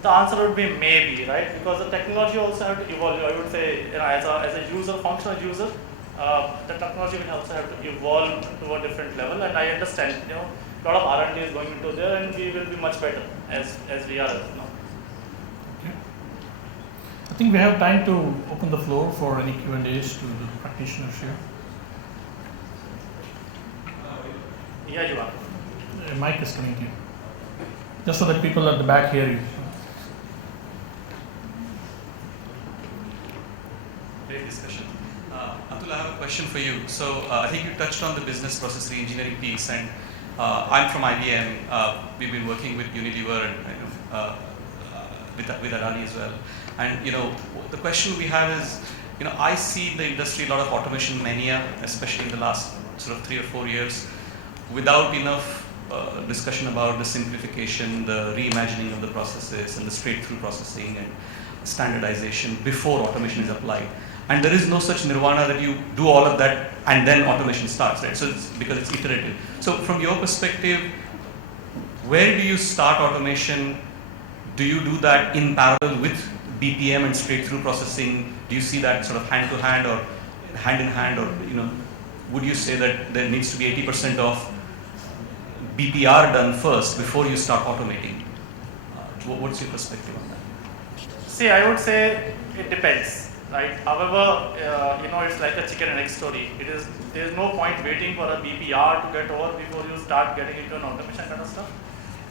The answer would be maybe, right? Because the technology also have to evolve. I would say, as a user, functional user, the technology will also have to evolve to a different level. And I understand, a lot of R&D is going into there, and we will be much better as we are now. Okay. think we have time to open the floor for any Q&As to the practitioners here. Yeah, you are. A mic is coming to you. Just so that people at the back hear you. Great discussion. Atul, I have a question for you. So I think you touched on the business process re-engineering piece, and I'm from IBM. We've been working with Unilever and with Adani as well. And the question we have is, I see in the industry a lot of automation mania, especially in the last sort of 3 or 4 years, without enough discussion about the simplification, the reimagining of the processes, and the straight-through processing and standardization before automation is applied. And there is no such nirvana that you do all of that and then automation starts, right? So it's because it's iterative. So from your perspective, where do you start automation? Do you do that in parallel with BPM and straight-through processing? Do you see that sort of hand-to-hand or hand-in-hand, or would you say that there needs to be 80% of BPR done first before you start automating? What's your perspective on that? See, I would say it depends, right? However, it's like a chicken and egg story. There is no point waiting for a BPR to get over before you start getting into an automation kind of stuff.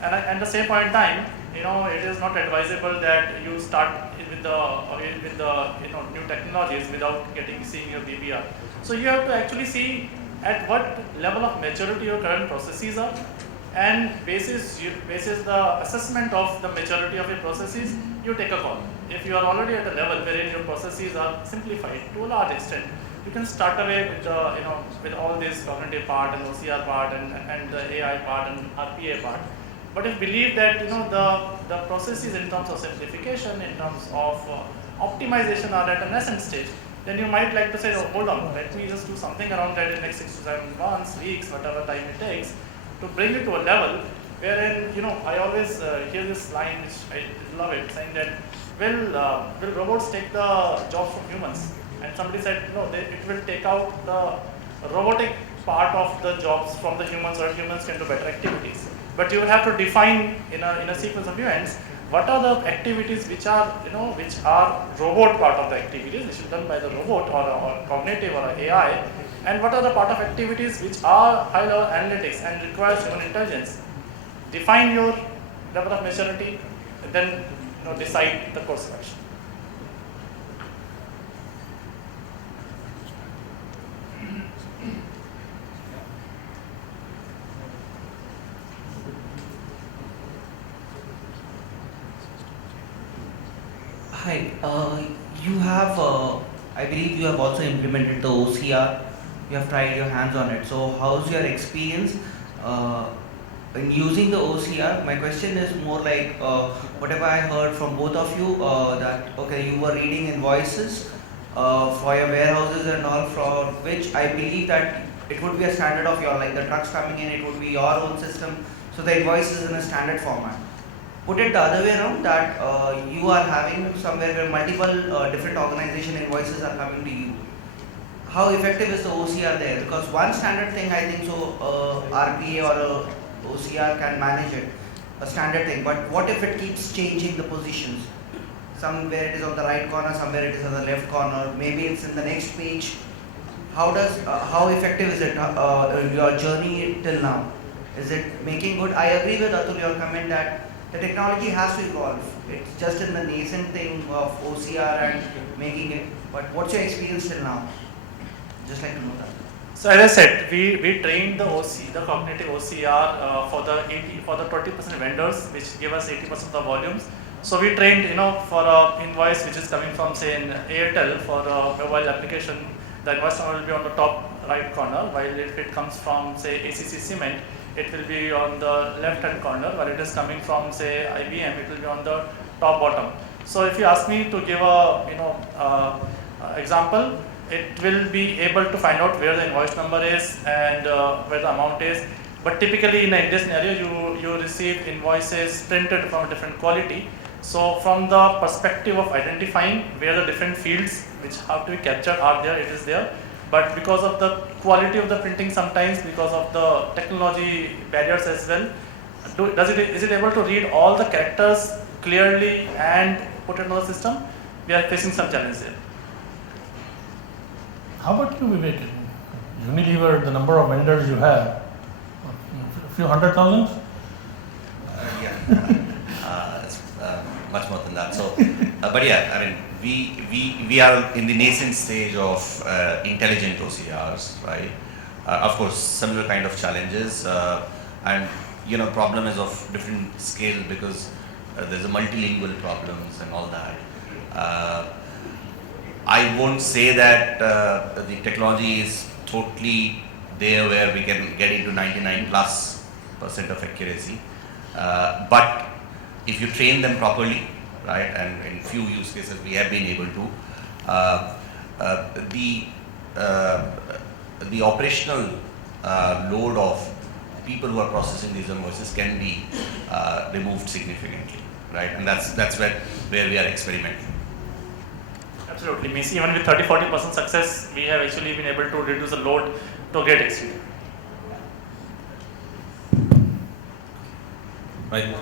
And at the same point in time, it is not advisable that you start with the new technologies without seeing your BPR. So you have to actually see at what level of maturity your current processes are, and basis the assessment of the maturity of your processes, you take a call. If you are already at a level wherein your processes are simplified to a large extent, you can start away with with all this cognitive part and OCR part and the AI part and RPA part. But if you believe that the processes in terms of simplification, in terms of optimization are at a nascent stage, then you might like to say, oh, hold on, let me just do something around that in the next 6 to 7 months, weeks, whatever time it takes, to bring it to a level wherein, I always hear this line, which I love it, saying that, will robots take the jobs from humans? And somebody said, no, it will take out the robotic part of the jobs from the humans, or humans can do better activities. But you will have to define in a sequence of events what are the activities which are robot part of the activities, which is done by the robot or cognitive or AI, and what are the part of activities which are high level analytics and requires human intelligence. Define your level of maturity, and then decide the course of action. Hi, you have, I believe you have also implemented the OCR. You have tried your hands on it. So, how's your experience in using the OCR? My question is more like, whatever I heard from both of you, that okay, you were reading invoices for your warehouses and all, for which I believe that it would be a standard of your, like the trucks coming in, it would be your own system. So the invoice is in a standard format. Put it the other way around, that you are having somewhere where multiple different organization invoices are coming to you. How effective is the OCR there? Because one standard thing, I think so, RPA or OCR can manage it, a standard thing. But what if it keeps changing the positions? Somewhere it is on the right corner, somewhere it is on the left corner, maybe it's in the next page. How effective is it, your journey till now? Is it making good? I agree with Atul, your comment that the technology has to evolve. It's just in the nascent thing of OCR and making it. But what's your experience till now? Just like to know that. So as I said, we trained the cognitive OCR for the 20% vendors, which give us 80% of the volumes. So we trained, for an invoice which is coming from, say, in Airtel for a mobile application, the invoice number will be on the top right corner, while if it comes from, say, ACC Cement, it will be on the left hand corner, while it is coming from, say, IBM, it will be on the top bottom. So if you ask me to give a example, it will be able to find out where the invoice number is and where the amount is. But typically in this scenario, you receive invoices printed from a different quality. So from the perspective of identifying where the different fields which have to be captured are there, it is there. But because of the quality of the printing, sometimes because of the technology barriers as well, is it able to read all the characters clearly and put it in the system? we are facing some challenges there. How about you, Vivek? Unilever, the number of vendors you have, a few 100,000? It's much more than that. So, but yeah, I mean, we are in the nascent stage of intelligent OCRs, right? Of course, similar kind of challenges, and problem is of different scale because there's a multilingual problems and all that. I won't say that the technology is totally there where we can get into 99+% of accuracy. But if you train them properly, right, and in few use cases we have been able to, the operational load of people who are processing these invoices can be removed significantly, right, and that's where we are experimenting. Absolutely, means even with 30-40% success, we have actually been able to reduce the load to a great extent. Right.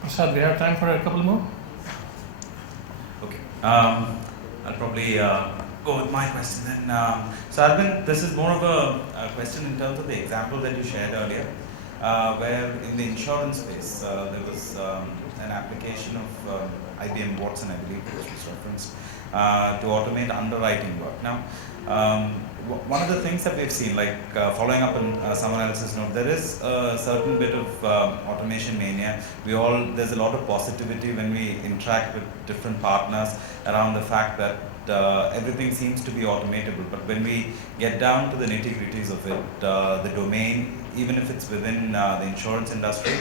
Prasad, we have time for a couple more? Okay. I'll probably go with my question then. So Arvind, this is more of a question in terms of the example that you shared earlier, where in the insurance space there was an application of IBM Watson, I believe, which was referenced, to automate underwriting work. Now, one of the things that we've seen, like following up on someone else's note, there is a certain bit of automation mania. There's a lot of positivity when we interact with different partners around the fact that everything seems to be automatable. But when we get down to the nitty-gritties of it, the domain, even if it's within the insurance industry,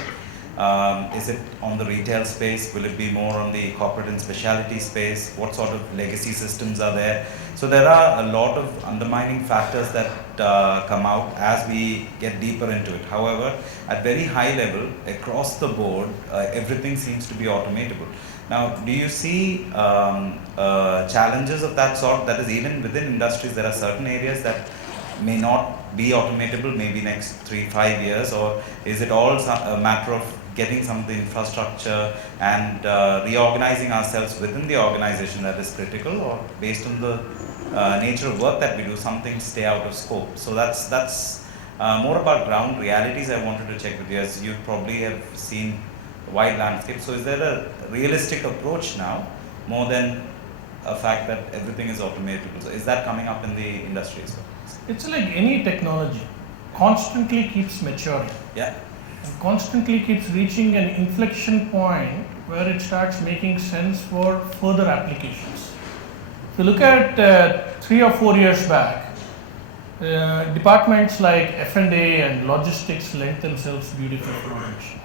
is it on the retail space? Will it be more on the corporate and specialty space? What sort of legacy systems are there? So there are a lot of undermining factors that come out as we get deeper into it. However, at very high level, across the board, everything seems to be automatable. Now, do you see challenges of that sort? That is, even within industries, there are certain areas that may not be automatable, maybe next 3-5 years, or is it all a matter of getting some of the infrastructure and reorganizing ourselves within the organization that is critical, or based on the nature of work that we do, some things stay out of scope? So that's more about ground realities I wanted to check with you, as you probably have seen a wide landscape. So is there a realistic approach now, more than a fact that everything is automatable? So is that coming up in the industry as well? It's like any technology, constantly keeps maturing. Yeah. And constantly keeps reaching an inflection point where it starts making sense for further applications. If you look at 3 or 4 years back, departments like F&A and logistics lent themselves beautifully for automation.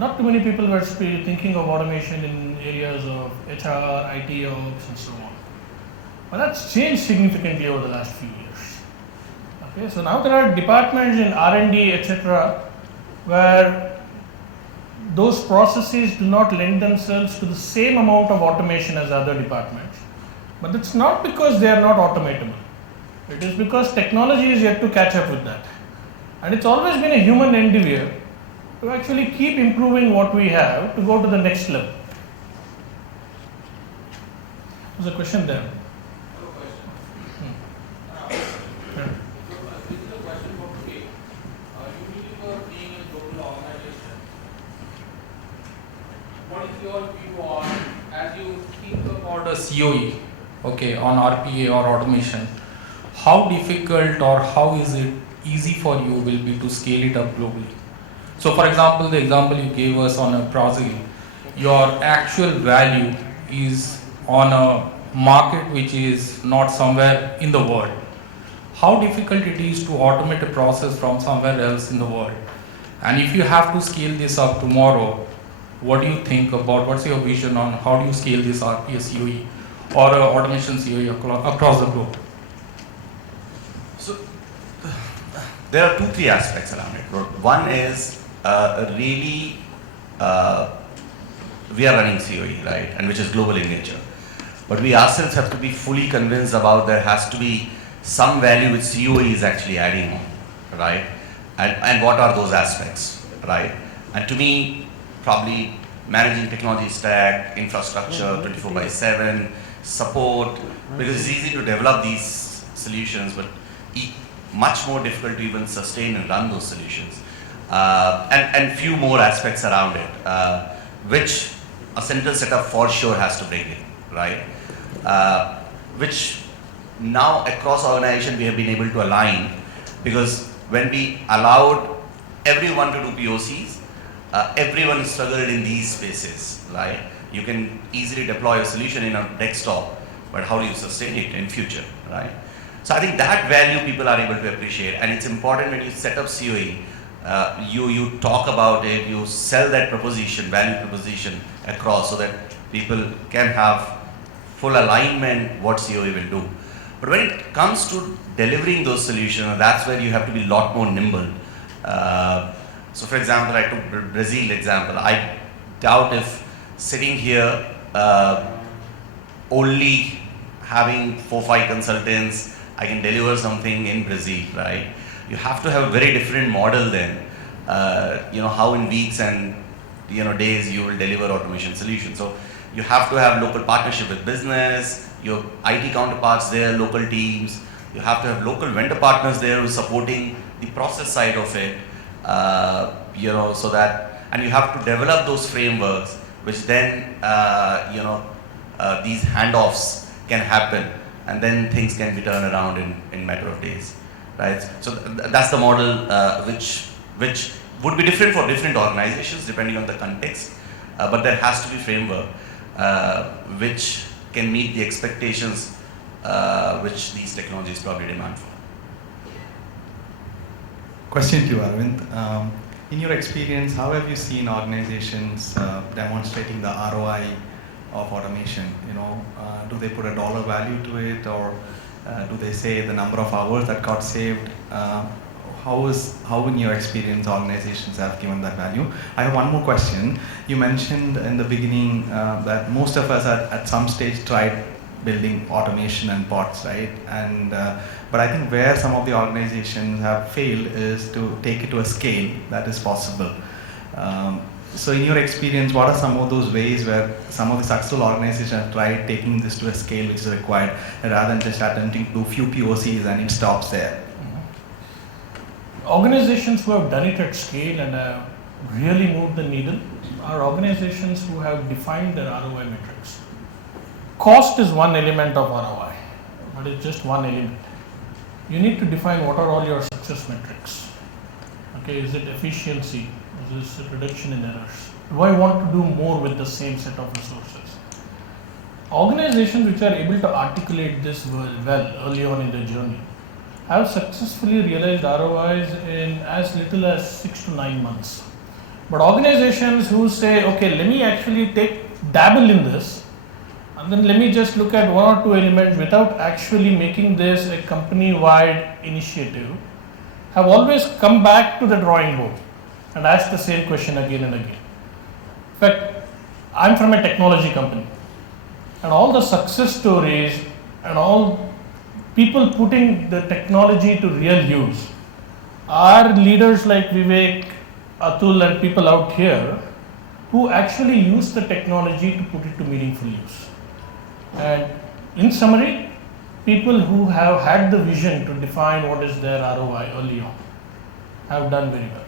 Not too many people were thinking of automation in areas of HR, IT ops and so on. But that's changed significantly over the last few years. Okay, so now there are departments in R&D, etc., where those processes do not lend themselves to the same amount of automation as other departments. But it's not because they are not automatable. It is because technology is yet to catch up with that. And it's always been a human endeavor to actually keep improving what we have to go to the next level. There's a question there. What is your view on, as you think about a COE, okay, on RPA or automation, how difficult or how is it easy for you will be to scale it up globally? So for example, the example you gave us on a Brazil, your actual value is on a market which is not somewhere in the world. How difficult it is to automate a process from somewhere else in the world? And if you have to scale this up tomorrow, what do you think about, what's your vision on how do you scale this RPA COE or automation COE across the globe? So there are 2-3 aspects around it. One is really we are running COE, right, and which is global in nature. But we ourselves have to be fully convinced about there has to be some value which COE is actually adding on, right? And what are those aspects, right? And to me, probably managing technology stack, infrastructure, 24/7, support, because it's easy to develop these solutions, but much more difficult to even sustain and run those solutions. And few more aspects around it, which a central setup for sure has to bring in, right? Which now across organization we have been able to align, because when we allowed everyone to do POCs, everyone struggled in these spaces, right? You can easily deploy a solution in a desktop, but how do you sustain it in future, right? So I think that value people are able to appreciate, and it's important when you set up COE, you talk about it, you sell that proposition, value proposition across, so that people can have full alignment what COE will do. But when it comes to delivering those solutions, that's where you have to be a lot more nimble. So for example, I took Brazil example. I doubt if sitting here only having 4-5 consultants, I can deliver something in Brazil, right? You have to have a very different model then. How in weeks and days you will deliver automation solutions. So you have to have local partnership with business, your IT counterparts there, local teams. You have to have local vendor partners there who are supporting the process side of it. So that, and you have to develop those frameworks, which then these handoffs can happen, and then things can be turned around in matter of days, right? So that's the model which would be different for different organizations depending on the context, but there has to be framework which can meet the expectations which these technologies probably demand for. Question to you, Arvind. In your experience, how have you seen organizations demonstrating the ROI of automation? Do they put a dollar value to it, or do they say the number of hours that got saved? How in your experience organizations have given that value? I have one more question. You mentioned in the beginning that most of us at some stage tried building automation and bots, right? But I think where some of the organizations have failed is to take it to a scale that is possible. So in your experience, what are some of those ways where some of the successful organizations have tried taking this to a scale which is required, rather than just attempting to do few POCs and it stops there? Organizations who have done it at scale and have really moved the needle are organizations who have defined their ROI metrics. Cost is one element of ROI, but it's just one element. You need to define what are all your success metrics. Okay, is it efficiency? Is this reduction in errors? Do I want to do more with the same set of resources? Organizations which are able to articulate this well early on in their journey have successfully realized ROIs in as little as 6 to 9 months. But organizations who say, okay, let me actually dabble in this, and then let me just look at one or two elements without actually making this a company-wide initiative, have always come back to the drawing board and asked the same question again and again. In fact, I'm from a technology company, and all the success stories and all people putting the technology to real use are leaders like Vivek, Atul, and people out here who actually use the technology to put it to meaningful use. And in summary, people who have had the vision to define what is their ROI early on have done very well.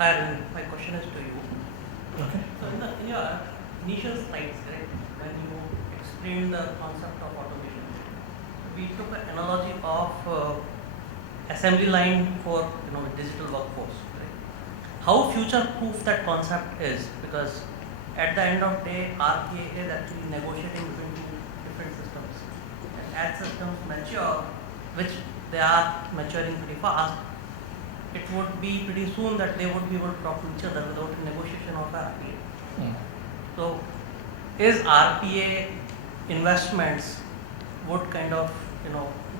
And my question is to you. Okay. So in your initial slides, correct, when you explained the concept of automation, we took an analogy of assembly line for digital workforce. Right? How future-proof that concept is, because at the end of the day, RPA is actually negotiating between two different systems. And as systems mature, which they are maturing pretty fast, it would be pretty soon that they would be able to talk to each other without a negotiation of RPA. So, is RPA investments would kind of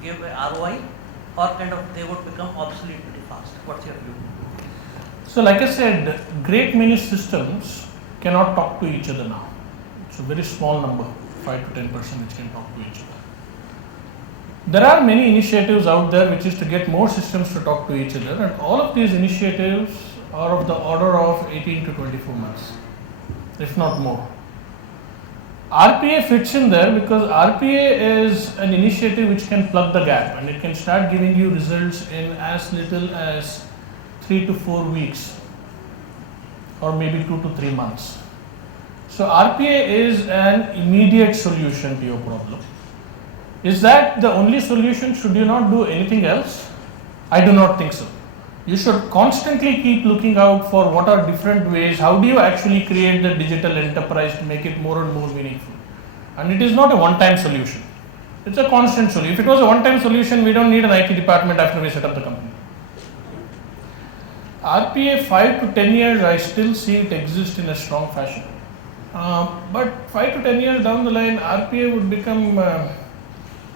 give a ROI, or kind of they would become obsolete pretty fast? What's your view? So like I said, great many systems cannot talk to each other now. It's a very small number, 5 to 10% which can talk to each other. There are many initiatives out there which is to get more systems to talk to each other, and all of these initiatives are of the order of 18 to 24 months, if not more. RPA fits in there because RPA is an initiative which can plug the gap and it can start giving you results in as little as 3 to 4 weeks or maybe 2 to 3 months. So RPA is an immediate solution to your problem. Is that the only solution? Should you not do anything else? I do not think so. You should constantly keep looking out for what are different ways, how do you actually create the digital enterprise to make it more and more meaningful. And it is not a one-time solution. It's a constant solution. If it was a one-time solution, we don't need an IT department after we set up the company. RPA 5 to 10 years, I still see it exist in a strong fashion. But 5 to 10 years down the line, RPA would become,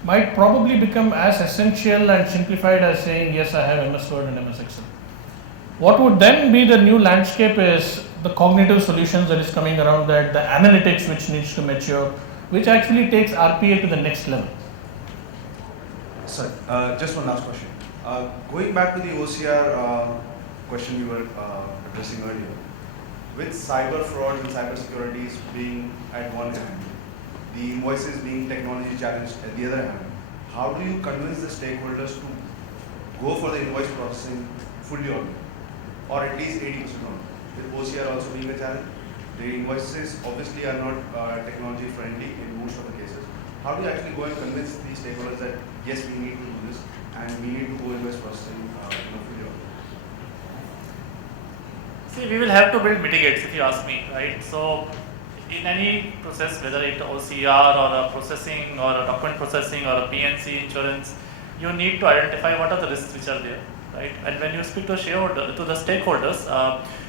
might probably become as essential and simplified as saying, yes, I have MS Word and MS Excel. What would then be the new landscape is the cognitive solutions that is coming around that, the analytics which needs to mature, which actually takes RPA to the next level. Sir, just one last question. Going back to the OCR question you were addressing earlier, with cyber fraud and cyber securities being at one hand, the invoices being technology challenged at the other hand, how do you convince the stakeholders to go for the invoice processing fully on, or at least 80% on? With OCR also being a challenge, the invoices obviously are not technology friendly in most of the cases. How do you actually go and convince the stakeholders that yes, we need to do this and we need to go invoice processing fully on? See, we will have to build mitigates if you ask me, right? So, in any process, whether it's OCR or a processing or a document processing or a PNC insurance, you need to identify what are the risks which are there, right? And when you speak to the stakeholders,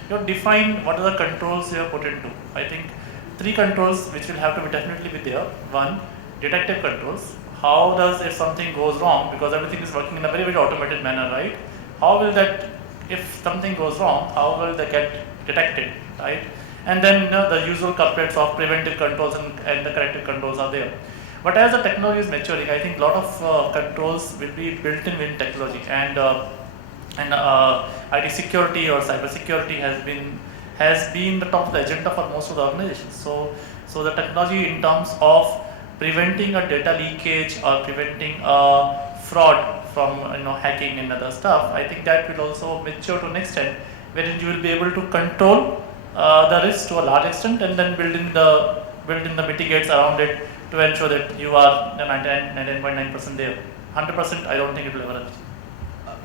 you define what are the controls you have put into. I think 3 controls which will have to be definitely be there. 1, detective controls. How does if something goes wrong, because everything is working in a very, very automated manner, right? How will that, if something goes wrong, how will they get detected, right? And then the usual culprits of preventive controls and the corrective controls are there. But as the technology is maturing, I think a lot of controls will be built in with technology, and IT security or cyber security has been the top of the agenda for most of the organizations. So the technology in terms of preventing a data leakage or preventing a fraud from hacking and other stuff, I think that will also mature to an extent wherein you will be able to control the risk to a large extent and then build in the mitigates around it to ensure that you are 99.9% there. 100% I don't think it will ever achieve.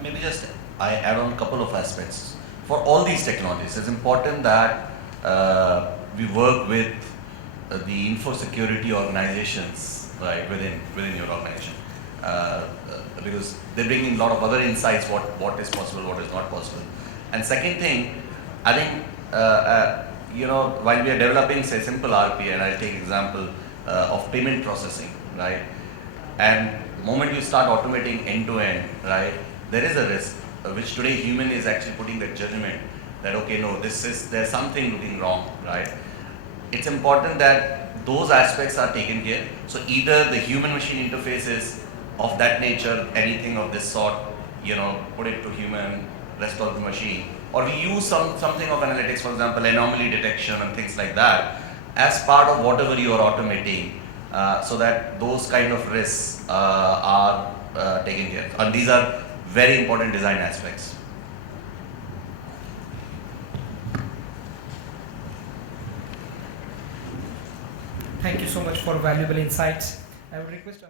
Maybe just I add on a couple of aspects. For all these technologies, it's important that we work with the info security organizations, right, within your organization, because they bring in a lot of other insights, what is possible, what is not possible. And second thing, I think while we are developing say simple RPA, and I'll take example of payment processing, right, and the moment you start automating end to end, right, there is a risk which today human is actually putting that judgment that okay, no, there's something looking wrong, right? It's important that those aspects are taken care. So either the human machine interfaces of that nature, anything of this sort, put it to human, rest of the machine, or we use something of analytics, for example, anomaly detection and things like that as part of whatever you are automating, so that those kind of risks are taken care of. And these are very important design aspects. Thank you so much for valuable insights. I would request